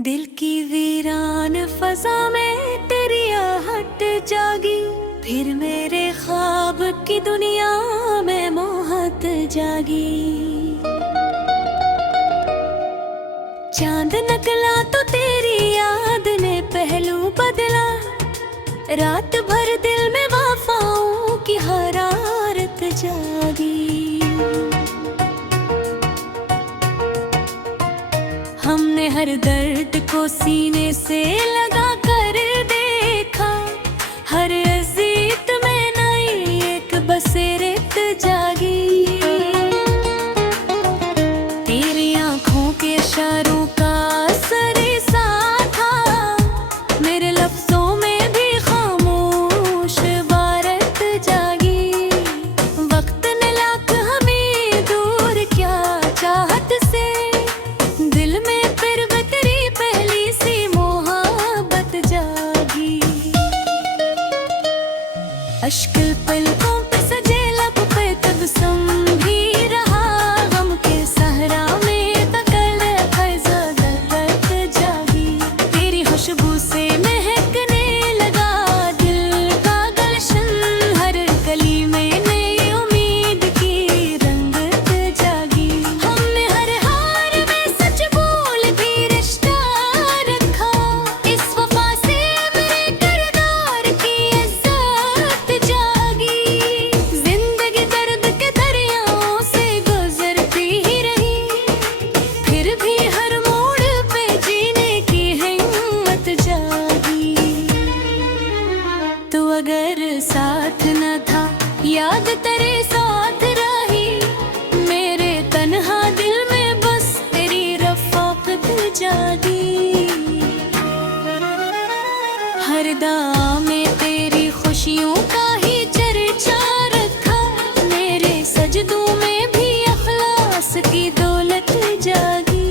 दिल की वीरान फजा में तेरी आहट जागी, फिर मेरे ख्वाब की दुनिया में मोहत जागी। चांद निकला तो तेरी याद ने पहलू बदला, रात भर दिल में वफाओं की हरारत जागी। हमने हर दर्द को सीने से लगा कर देखा, हर अज़ीत में नई एक बसेरत जागी। तेरी आंखों के इशारों का असर सा था, मेरे लफ्जों में भी खामोश बारत जागी। वक्त ने लाख हमें दूर क्या चाहत से, दिल में फिर तेरी पहली सी मोहब्बत जागी। अश्क पलकों पे सजे लब पे तबस्सुम भी रहा, गम के सहरा में तकल फैज़ा दर्द जागी। तेरी खुशबू से महकने लगा दिल का गलशन, हर गली में नई उम्मीद की रंगत जागी। हमने हर हार में सच बोल भी रिश्ता रखा, इस वफा से मेरे किरदार की इज्जत जागी। जिंदगी दर्द के दरियाओं से गुजरती ही रही, फिर भी हर मोड़ पे जीने की हिम्मत जागी। तू अगर साथ न था, याद तेरे साथ रही, मेरे तन्हा दिल में बस तेरी रफ़ाक़त जागी। हर दां में तेरी खुशियों का ही चर्चा रखा, मेरे सजदों में भी अखलास की दौलत जागी।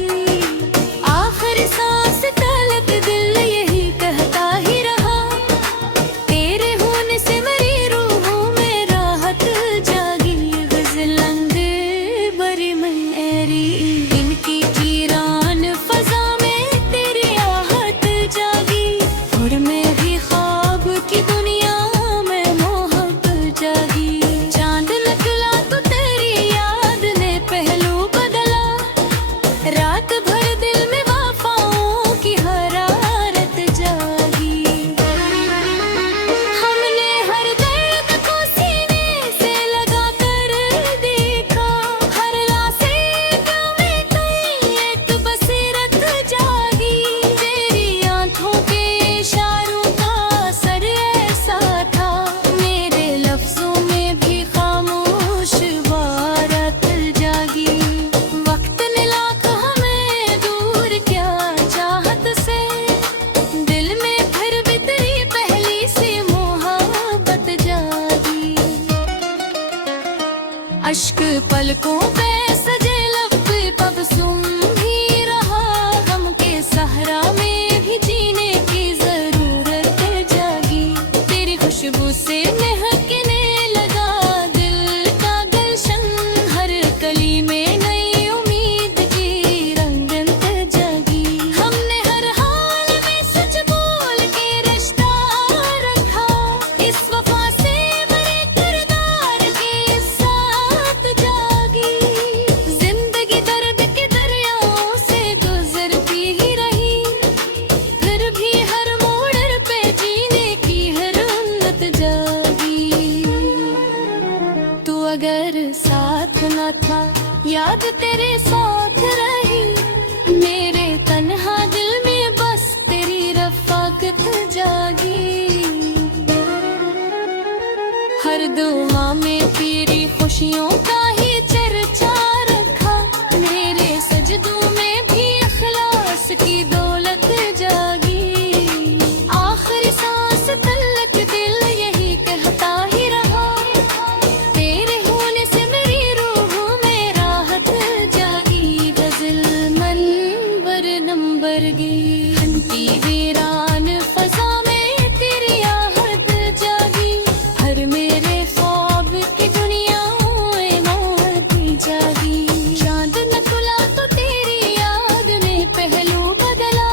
आखिरी सांस तलक दिल यही कहता ही रहा, तेरे होने से मेरी रूहों में राहत जागी। गज़लंद बरी में एरी इनकी वीरान फजा में तेरी आहट जागी, और मैं भी ख्वाब की दुनिया में मोहब्बत जागी। चांद निकला तो तेरी याद ने पहलू बदला, रात भर दिल में वफाओं की हरारत जागी। हमने हर दर्द को सीने से लगा कर देखा, हर लासें में कई एक बसीरत जागी। तेरी आंखों के इशारों का असर ऐसा था, मेरे लफ्जों में भी खामोश बारत जागी। वक्त ने लाख हमें दूर क्या चाहत से, दिल में फिर भी तेरी पहली सी मोहब्बत जागी। अश्क पलकों पे सजे लब पे तबस्सुम भी रहा, गम के सहरा में भी जीने की जरूरत जागी। तेरी खुशबू से महकने लगा दिल का गलशन, हर कली में नई उम्मीद की रंगत जागी। हमने हर हाल में सच बोल के रिश्ता रखा, इस वफा से मेरे किरदार की इज्जत जागी। जिंदगी दर्द के दरियाओं से गुजरती ही रही, फिर भी हर मोड़ पे जीने की हिम्मत जागी। तू अगर साथ न था, याद तेरे साथ रही, मेरे तन्हा दिल में बस तेरी रफ़ाक़त जागी। हर दुआ में तेरी खुशियों का ही चर्चा रखा, मेरे सजदों में भी अखलास की दौलत जागी। आखिरी सांस तलक दिल यही कहता ही रहा, तेरे होने से मेरी रूहों में राहत जागी। गज़ल मनबर नंबर गी घंटी वीरान फजा में तेरी आहट जागी, हर मेरे ख्वाब की दुनिया में मोहत जागी। चांद निकला तो तेरी याद ने पहलू बदला,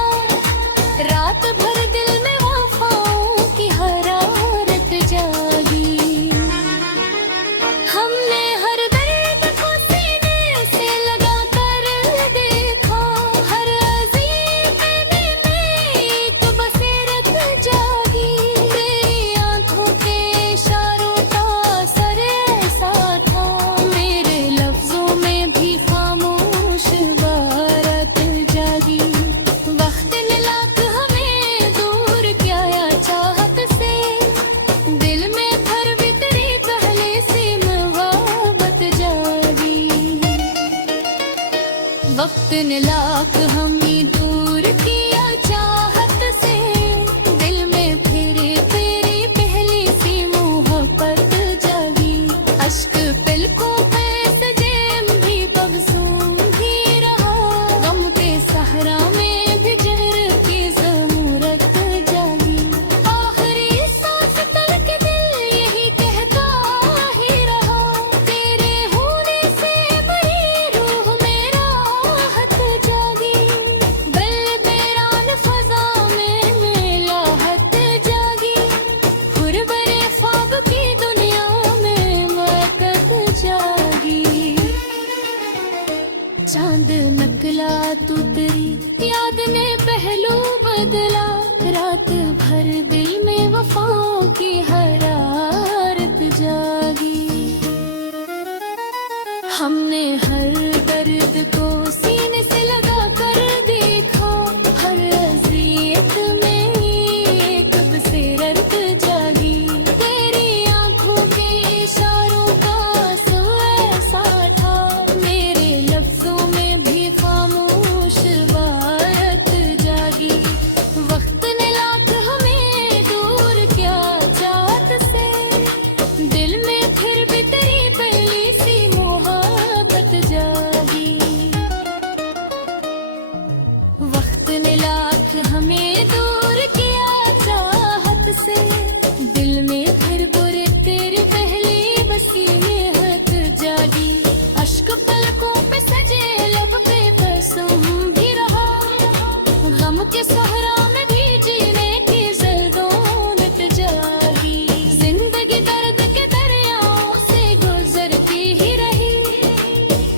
ने लाख हमें दूर किया चाहत से, दिल में फिर तेरी पहली सी मोहब्बत जागी। अश्क पलकों पे सजे भी मबसूम भी रहा, गम के सहरा में भी जहर की ज़रूरत जागी। आखिरी सांस तक दिल यही कहता ही रहा, तेरे होने से मेरी रूह में राहत जागी। बलबेरान फ़ज़ा में मिलाहत जागी, खुरबरे ख्वाब की दुनिया में बरकत जागी। चांद नकला तू तेरी याद ने पहलू बदला, रात भर दिल में वफाओं की हरारत जागी। हमने हर दर्द को सीने से लगा कर देखा, हर अज़ियत में एक बसीरत जागी। तेरी आंखों के इशारों का असर ऐसा था, मेरे लफ्ज़ों में भी खामोश वारत जागी। वक्त ने लाख हमें दूर किया चाहत से, दिल में फिर भी तेरी पहली सी मोहब्बत जागी। वक्त ने लाख हमें दूर किया चाहत से, दिल में फिर बुरे तेरी पहली बसी नेहत जागी। अश्क पलकों पे सजे लब पे कसम भी रहा, गम के सहरा में भी जीने की ज़रूरत जागी। जिंदगी दर्द के दरियाओं से गुजरती ही रही,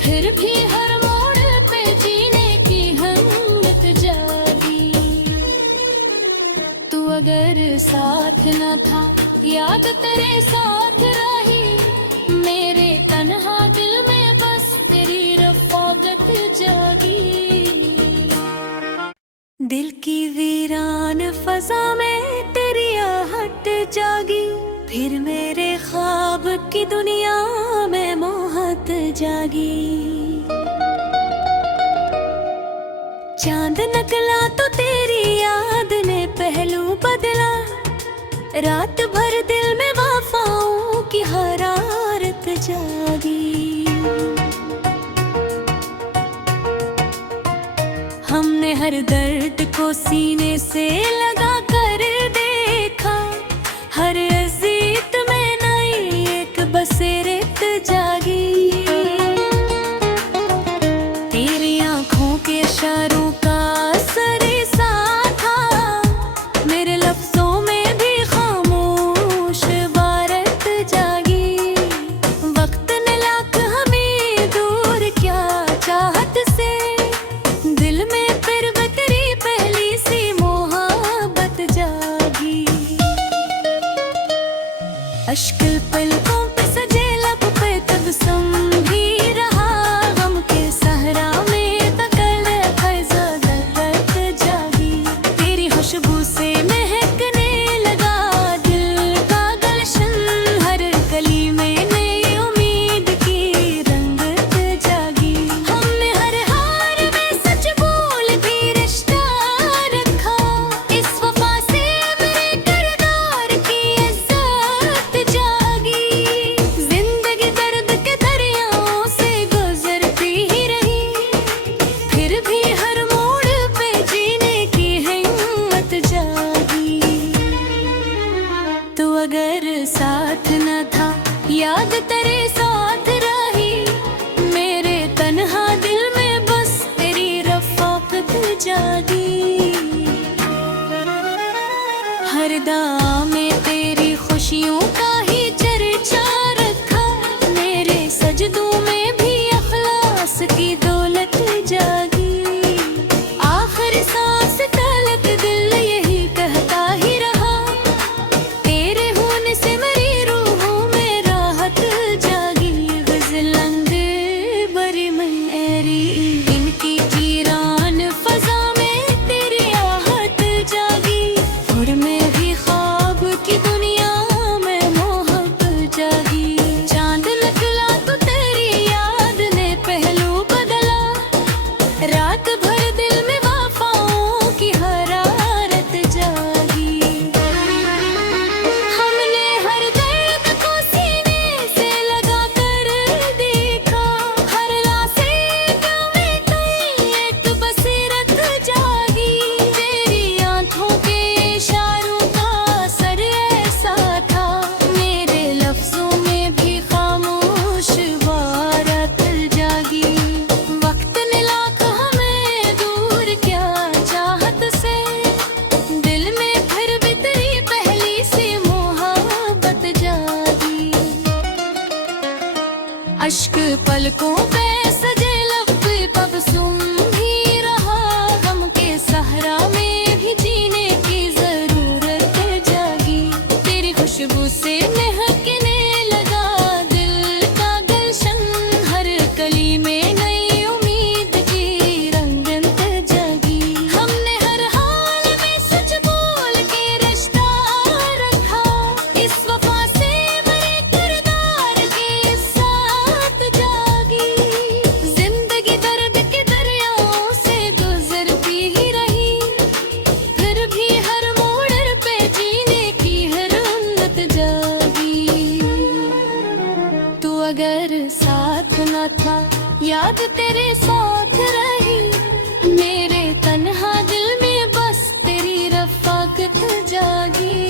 फिर भी हर मोड़ पे जीने की हिम्मत जागी। तू अगर साथ न था, याद तेरे साथ रही, मेरे तन्हा दिल में बस तेरी रफ़ाकत जागी। दिल की वीरान फ़ज़ा में तेरी आहट जागी, फिर मेरे ख्वाब की दुनिया में मोहत जागी। चांद नकला तो तेरी याद ने पहलू बदला, रात भर दिल में वफाओं की हरारत जागी। हमने हर दर्द को सीने से लगा कर देखा, हर अज़ियत में नई एक बसीरत जागी। तेरी आंखों के इशारों का असर ऐसा था, मेरे लफ्ज़ों में भी खामोश वारत जागी। वक्त ने लाख हमें दूर किया चाहत से, दिल में फिर भी तेरी पहली सी मोहब्बत पलकों पे सजे लब पे तबस्सुम भी रहा, गम के सहरा में भी जीने की जरूरत जागी। तेरी खुशबू से महकने लगा दिल का गुलशन, हर कली में नई उम्मीद की रंगत जागी। हमने हर हाल में सच बोल के रिश्ता रखा, इस वफा से बड़े किरदार के साथ जागी। जिंदगी दर्द के दरियाओं से गुजरती ही रही, फिर भी हर मोड़ पे जीने की हर उन्नत जागी। तू अगर साथ न था, याद तेरे साथ रही, मेरे तन्हा दिल में बस तेरी रफ़ाकत जागी।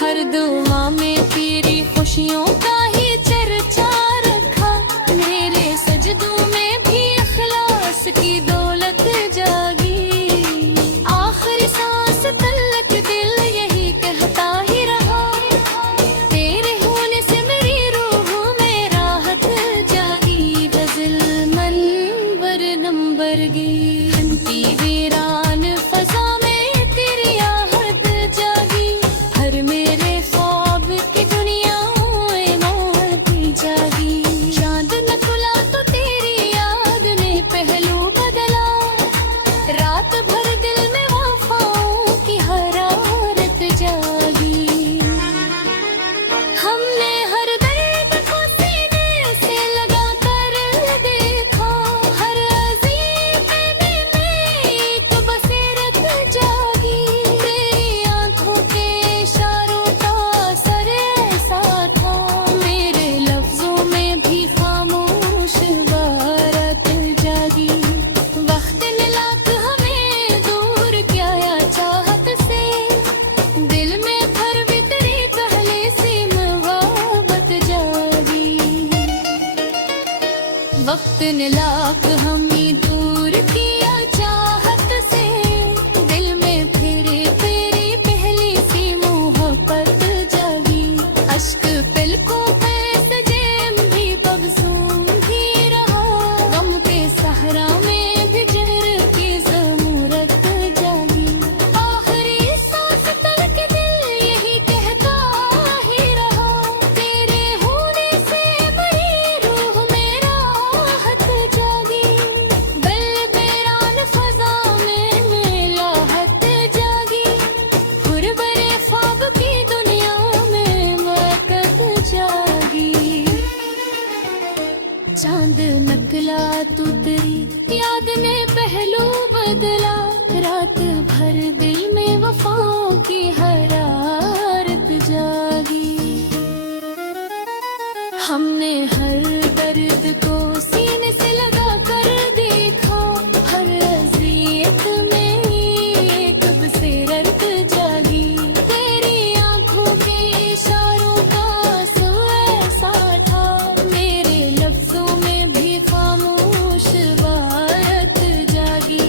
हर दुआ में तेरी खुशियों का ही चर्चा रखा, मेरे सजदों में भी इखलास की दौलत जागी। आखिरी सांस तलक दिल यही कहता ही रहा, तेरे होने से मेरी रूह में राहत जागी। गज़ल मनवर नंबर गी, घंटी वीरान फज़ा में तेरी आहट जागी। हर मेरे ख्वाब की दुनिया में मोहब्बत जागी। चांद निकला तो तेरी याद ने पहलू बदला, रात भर दिल में वफ़ाओं की हरारत जागी। हमने हर दर्द को सीने से लगा कर देखा, हर अज़ीम में एक बसीरत जागी। तेरी आंखों के इशारों का असर ऐसा था, मेरे लफ्जों में भी खामोश बारत जागी। वक्त ने लाख हमें दूर किया या चाहत से, दिल में फिर भी तेरी पहले से मोहब्बत जागी। वक्त ने लाख हमें दूर किया चाहत से, दिल में फिर तेरी पहली सी मोहब्बत जागी। अश्क पलकों पे सजे भी तबस्सुम भी रहा, गम के सहरा में भी जहर की ज़रूरत जागी। आखिरी सांस तक दिल यही कहता ही रहा, तेरे होने से मेरी रूह में राहत जागी। बलबेरान फज़ा में मिलाहत जागी, गुरबरे ख्वाब की दुनिया में वक़्त जागी। चांद नकला तू तेरी याद ने पहलू बदला, रात भर दिल में वफ़ाओं की हरारत जागी। हमने हर दर्द को सीने से लगा कर देखा, हर अज़ियत में एक बसीरत जागी। तेरी आंखों के इशारों का असर ऐसा था, मेरे लफ्जों में भी खामोश बारत जागी।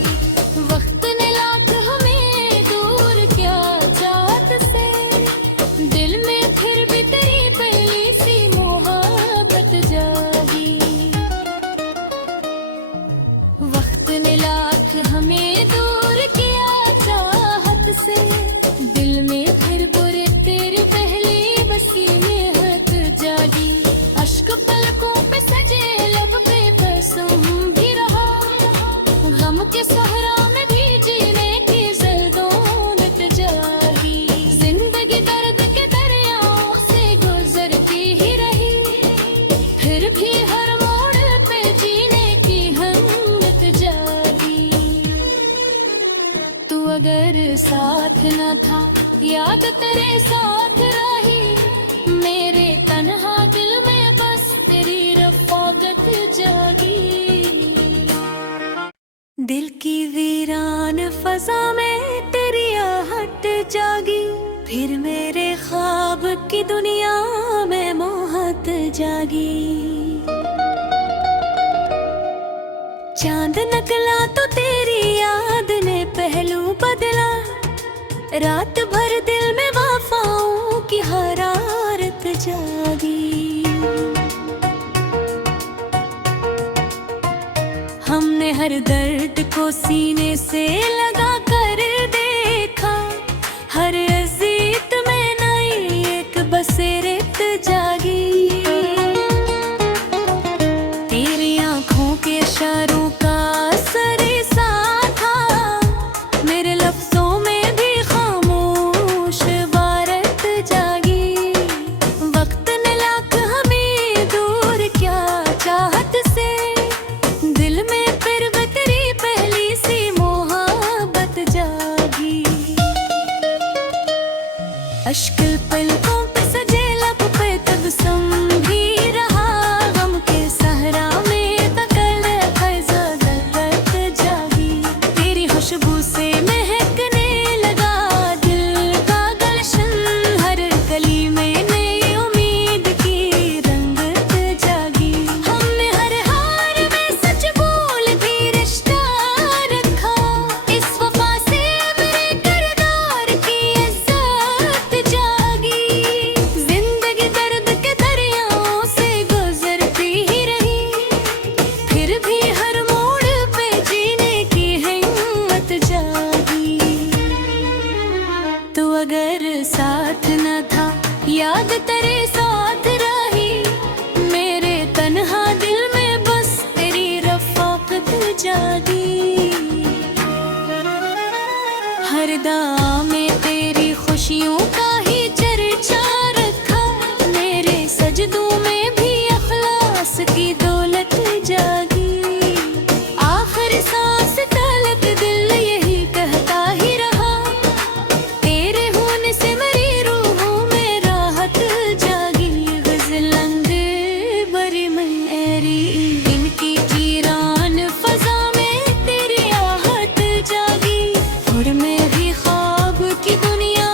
वक्त ने लाख हमें दूर किया चाहत से, दिल में फिर भी तेरी पहली सी मोहब्बत जागी। वक्त ने लाख हमें दूर किया चाहत से, दिल में फिर बुरे तेरी पहली बसी मेहनत जागी। अश्क पलकों पे सजे लब पे तबस्सुम भी रहा, गम के सहरा में भी जीने की ज़रूरत जागी। जिंदगी दर्द के दरियाओं से गुजरती ही रही, फिर भी हर मोड़ पे जीने की हिम्मत जागी। तू अगर साथ न था, याद तेरे साथ रही, मेरे तन्हा दिल में बस तेरी रफ़ाकत जागी। दिल की वीरान फज़ा में तेरी आहट जागी, फिर मेरे ख्वाब की दुनिया में मोहब्बत जागी। चांद निकला तो तेरी याद ने पहलू बदला, रात भर दिल में वफ़ाओं की हरारत जागी। को सीने से लगा कर देखा, हर अजीत में नई एक बसेरत जागी। तेरी आंखों के इशारों का असर सा था, मेरे लफ्जों में भी खामोश बारत जागी। वक्त ने लाख हमें दूर क्या चाहत से, दिल में फिर बकरी पहली सी मोहब्बत जागी। अश्क पलकों पे सजे लब पे तबस्सुम भी रहा, गम के सहरा में तकल फैज़ा दर्द जागी। तेरी खुशबू से महकने लगा दिल का गलशन, हर गली में नई उम्मीद की रंगत जागी। हमने हर हार में सच बोल भी रिश्ता रखा, इस वफा से मेरे किरदार की इज्जत जागी। जिंदगी दर्द के दरियाओं से गुजरती ही रही, फिर भी हर मोड़ पे जीने की हिम्मत जागी। तू अगर साथ न था, याद तेरे साथ रही, मेरे तन्हा दिल में बस तेरी रफ़ाक़त जागी। हर दाम में तेरी खुशियों का ही चर्चा रखा, मेरे सजदों में भी अखलास की दौलत जागी। आखिर सांस तलक दिल यही कहता ही रहा, तेरे होने से मेरी रूहों में राहत जागी। गज़ल बरी में एरी इनकी वीरान फज़ा में तेरी आहट जागी। और मेरी ख्वाब की दुनिया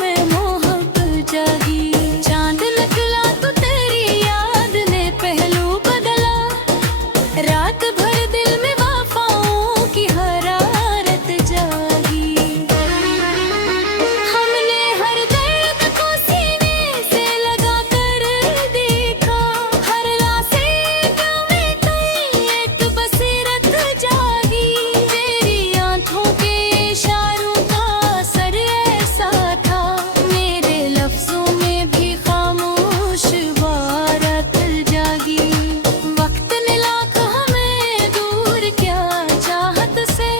में मोहब्बत जागी। चांद निकला तो तेरी याद ने पहलू बदला, रात भर दिल में वफाओं की हरारत जागी। हमने हर दर्द को सीने से लगा कर देखा, हर लासें में कई एक बसीरत जागी। तेरी आंखों के इशारों का असर ऐसा था, मेरे लफ्जों में भी खामोश बारत जागी। वक्त ने लाख हमें दूर क्या चाहत से,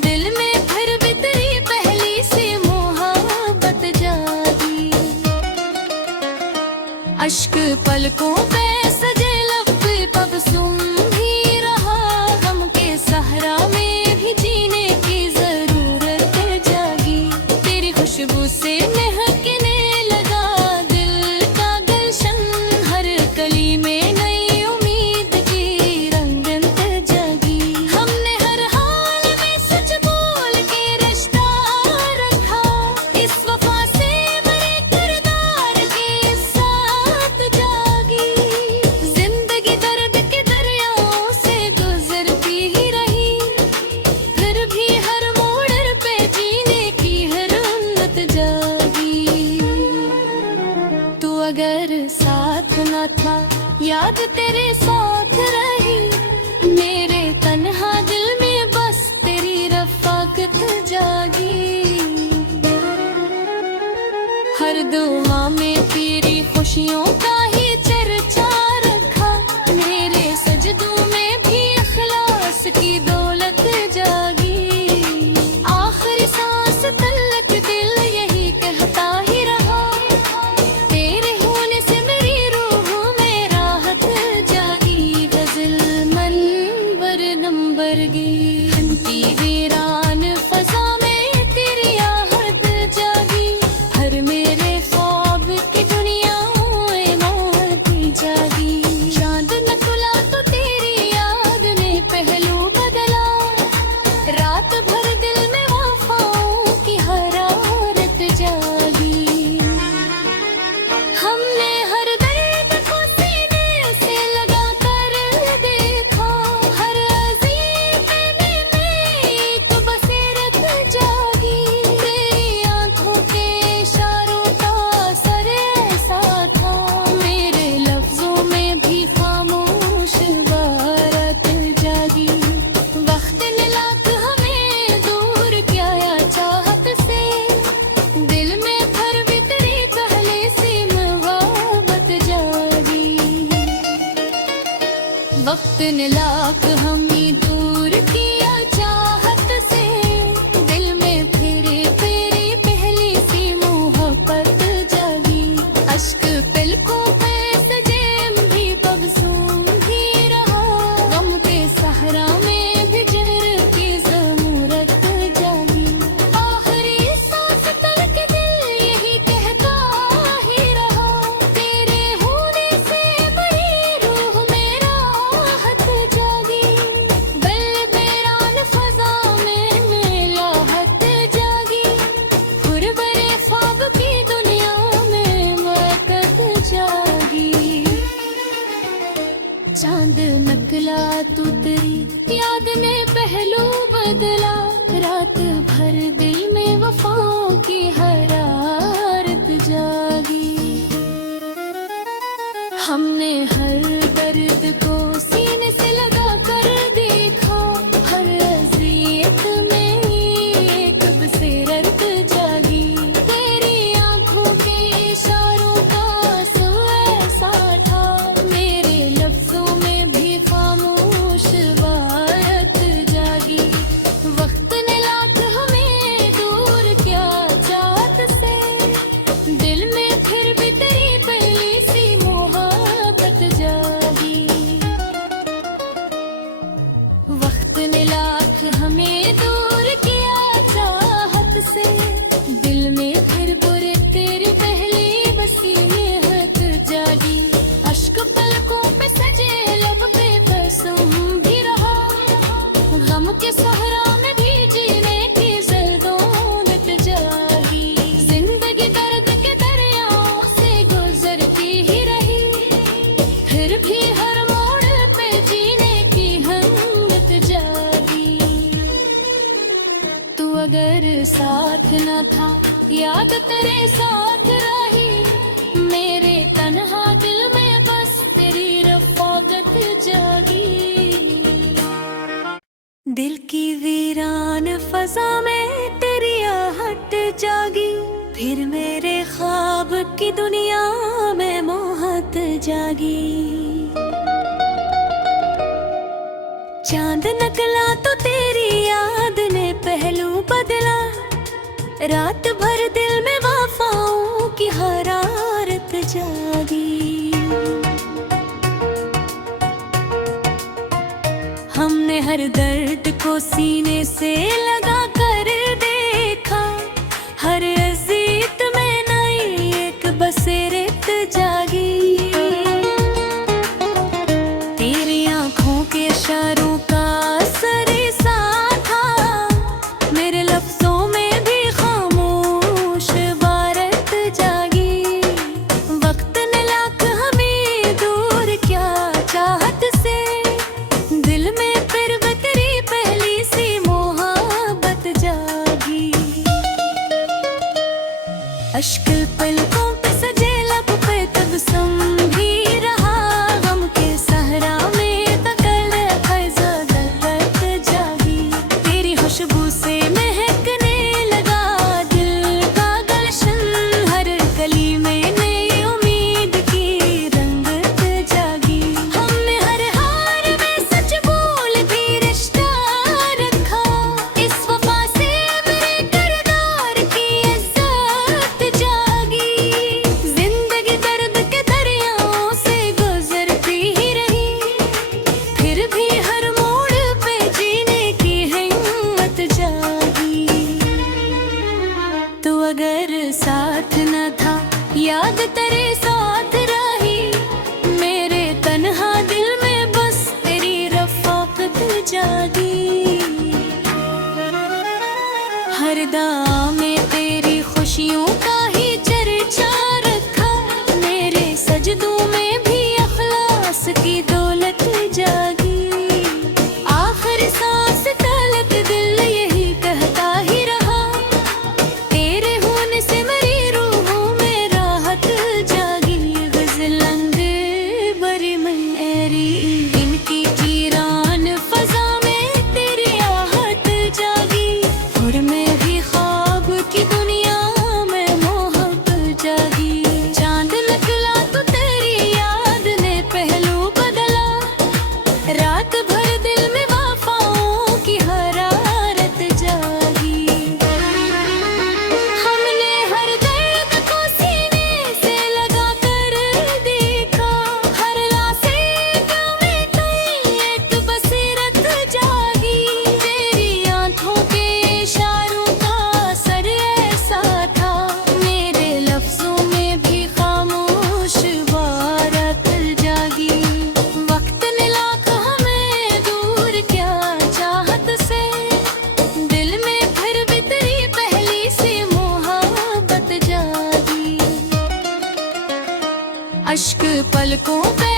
दिल में फिर भी तेरी पहली सी मोहब्बत जागी। अश्क पलकों पे सजे लब पे तबस्सुम भी रहा, गम के सहरा में भी जीने की जरूरत जागी। तेरी खुशबू से महकने लगा दिल का गलशन, हर कली में नई उम्मीद की रंगत जागी। हमने हर हाल में सच बोल के रिश्ता रखा, इस वफा से मेरे किरदार की साथ जागी। जिंदगी दर्द के दरियाओं से गुजरती ही रही, फिर भी हर मोड़ पे जीने की हिम्मत जागी। तू अगर साथ न था, याद तेरे साथ रही, मेरे तन्हा दिल में बस तेरी रफ़ाक़त जागी। हर दुआ में तेरी खुशियों का ही चर्चा रखा, मेरे सजदों में भी अखलास की दौलत जागी। आखिरी सांस तलक दिल यही कहता ही रहा, तेरे होने से मेरी रूहों में राहत जागी। गज़ल मनबर नंबर गी घंटी वीरान फज़ा में तेरी आहट जागी। हर मेरे ख्वाब की दुनिया में मोहब्बत जागी। चांद निकला तो तेरी याद ने पहलू बदला, रात भर दिल में वफाओं की हरारत जागी। हमने हर दर्द को सीने से लगा कर देखा, हर अज़ीज़ में एक बदला, रात भर दिल में वफाओं की हरारत जागी। हमने हर दर्द को सीने से लगा कर देखा, हर अज़ियत में एक बसीरत जागी। तेरी आंखों के इशारों का असर ऐसा था, मेरे लफ्जों में भी खामोश वारत जागी। वक्त ने लाख हमें दूर किया चाहत से, दिल में फिर भी तेरी पहली सी मोहब्बत जागी। वक्त ने लाख हमें दूर किया चाहत से, दिल में फिर बुरे तेरी पहली बसी नेहत जागी। अश्क पलकों पे सजे लब पे बरसुम भी रहा, गम के सहरा में भी जीने की जल्दों मिट जागी। जिंदगी दर्द के दरियाओं से गुजरती ही रही, फिर भी हर मोड़ पे जीने की हिम्मत जागी। तू अगर साथ न था, याद तेरे साथ रही, मेरे तन्हा दिल में बस तेरी रफ़ाकत जागी। दिल की वीरान फजा में तेरी आहट जागी, फिर मेरे ख्वाब की दुनिया में मोहत जागी। चांद निकला तो तेरी याद ने पहलू बदला, रात भर दिल में वफाओं की हरारत जागी। हमने हर दर्द को सीने से लगा कर देखा, हर अज़ियत में नई एक बसीरत जागी। तेरी आंखों के इशारों का असर ऐसा था, मेरे लफ्जों में भी खामोश वारत जागी। वक्त ने लाख हमें दूर क्या चाहत से, दिल में फिर भी तेरी पहली सी मोहब्बत जागी। अश्क पलकों पे सजे लब पे तबस्सुम भी रहा, गम के सहरा में तकल फैज़ा दर्द जागी। तेरी खुशबू से महकने लगा दिल का गुलशन, हर गली में नई उम्मीद की रंगत जागी। हमने हर हार में सच बोल के रिश्ता रखा, इस वफा से मेरे किरदार की इज्जत जागी। जिंदगी दर्द के दरियाओं से गुजरती ही रही, फिर भी हर मोड़ पे जीने की हिम्मत जागी। तू अगर साथ न था, याद तेरे साथ रही, मेरे तन्हा दिल में बस तेरी रफ़ाकत जागी। हर दाम में तेरी खुशियों का ही चर्चा रखा, मेरे सजदों में भी अखलास की दौलत जागी। आखिर सांस तलक दिल यही कहता ही रहा, तेरे होने से मेरी रूहों में राहत जागी। गज़लंद बरी मन एरी, इनकी कीरान फजा में तेरी आहट जागी, और मैं भी ख्वाब की दुनिया में मोहब्बत जागी। चांद निकला तो तेरी याद ने पहलू बदला, रात भर दिल में वफाओं की हरारत जागी। हमने हर दर्द को सीने से लगा कर देखा, हर लासें में कई एक बसीरत जागी। तेरी आंखों के इशारों का असर ऐसा था, मेरे लफ्जों में भी खामोश वारत जागी। वक्त ने लाख हमें दूर क्या चाहत से, दिल में फिर भी तेरी पहली सी मोहब्बत जागी। अश्क पलकों पे